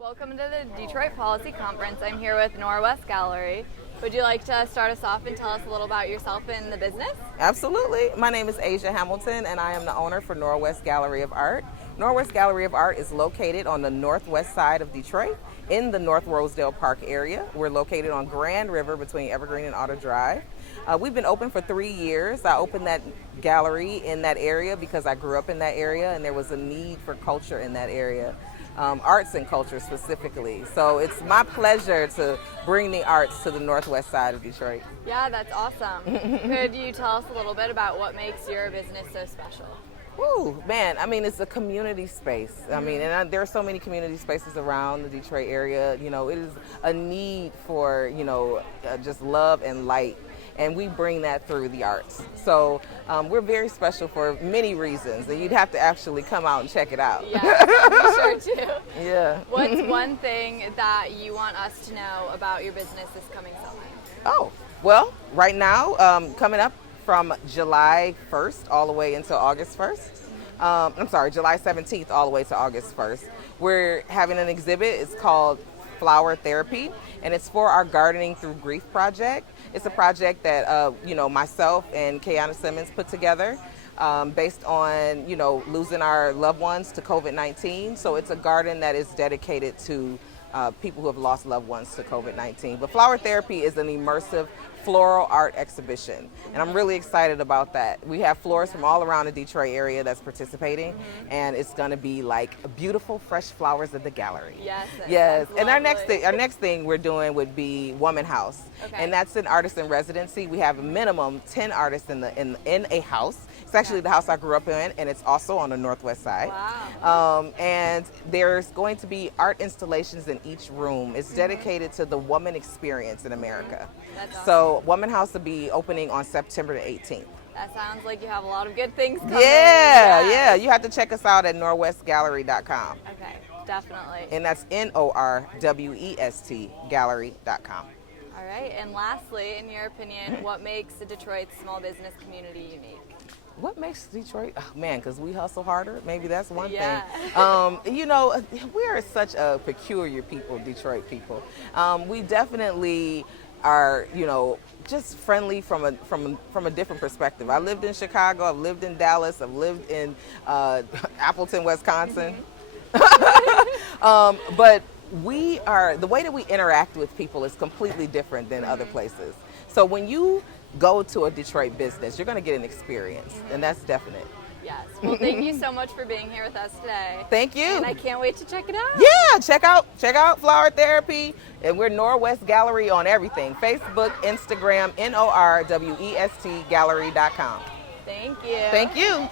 Welcome to the Detroit Policy Conference. I'm here with Norwest Gallery. Would you like to start us off and tell us a little about yourself and the business? Absolutely. My name is Asia Hamilton, and I am the owner for Norwest Gallery of Art. Norwest Gallery of Art is located on the northwest side of Detroit in the North Rosedale Park area. We're located on Grand River between Evergreen and Otter Drive. We've been open for 3 years. I opened that gallery in that area because I grew up in that area and there was a need for culture in that area. Arts and culture specifically. So it's my pleasure to bring the arts to the northwest side of Detroit. Yeah, that's awesome. Could you tell us a little bit about what makes your business so special? Ooh, man, I mean, it's a community space. I mean, and there are so many community spaces around the Detroit area. You know, it is a need for, just love and light. And we bring that through the arts. So we're very special for many reasons, and you'd have to actually come out and check it out. Yeah, we sure do. Yeah. What's one thing that you want us to know about your business this coming summer? Oh, well, right now, coming up from July 1st all the way until August 1st. July 17th all the way to August 1st. We're having an exhibit. It's called Flower Therapy, and it's for our Gardening Through Grief project. It's a project that myself and Kayana Simmons put together based on losing our loved ones to COVID-19. So it's a garden that is dedicated to people who have lost loved ones to COVID-19. But Flower Therapy is an immersive floral art exhibition, and I'm really excited about that. We have florists from all around the Detroit area that's participating, and it's going to be like beautiful, fresh flowers at the gallery. Yes. And our next thing we're doing would be Woman House, and that's an artist in residency. We have a minimum 10 artists in a house. It's actually the house I grew up in, and it's also on the northwest side. Wow. And there's going to be art installations in each room. It's dedicated to the woman experience in America. That's awesome. So Woman House will be opening on September the 18th. That sounds like you have a lot of good things coming. Yeah. You have to check us out at norwestgallery.com. Okay, definitely. And that's NORWEST gallery.com. All right, and lastly, in your opinion, what makes the Detroit small business community unique? What makes Detroit, because we hustle harder. Maybe that's one Yeah. thing. We are such a peculiar people, Detroit people. We definitely are, just friendly from a different perspective. I lived in Chicago, I've lived in Dallas, I've lived in Appleton, Wisconsin. But the way that we interact with people is completely different than other places. So when you go to a Detroit business, you're going to get an experience, and that's definite. Yes. Well, thank you so much for being here with us today. Thank you. And I can't wait to check it out. Yeah, check out Flower Therapy, and we're Norwest Gallery on everything: Facebook, Instagram, NORWEST gallery.com. Thank you. Thank you.